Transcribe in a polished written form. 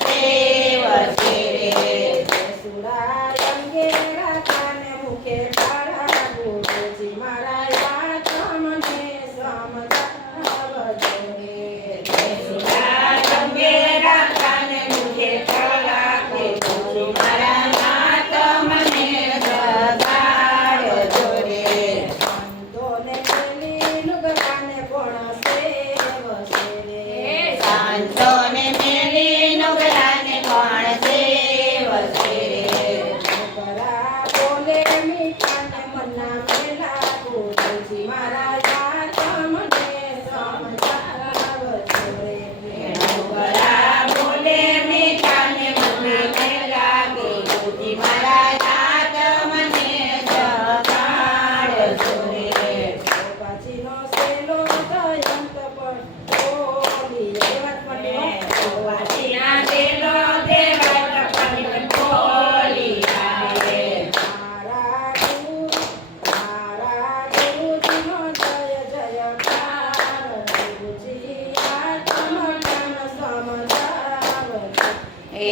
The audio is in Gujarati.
સેવશે રે સુરા રંગે રાધાને મુખે કાળા ગુરુજી મારા યાદ મને સમજાવજો રે સુરા રંગે રાધાને મુખે કાળા ગુરુજી મારા નાથ મને જગાડજો રે સંતોને મેલી લુગડાને કોણ સેવશે રે સંતોને મેલી નુગરાને કોણ સેવશે રે નુગરા બોલે મીઠાને મનના મેલા ગુરુજી મારા યાદ મને સમજાવજો રે નુગરા બોલે મીઠાને મને મેલા ગુરુજી મારા નાથ મને જગાડજો રે પાછીનો સેલો દયંત પણ બોલી એ વાત માટે વાચીના દેલો દેવત પવિત્ર બોલી આવે મારા ગુરુજીનો જય જયકાર ગુરુજી આત્મજ્ઞાન સમજાવજો હે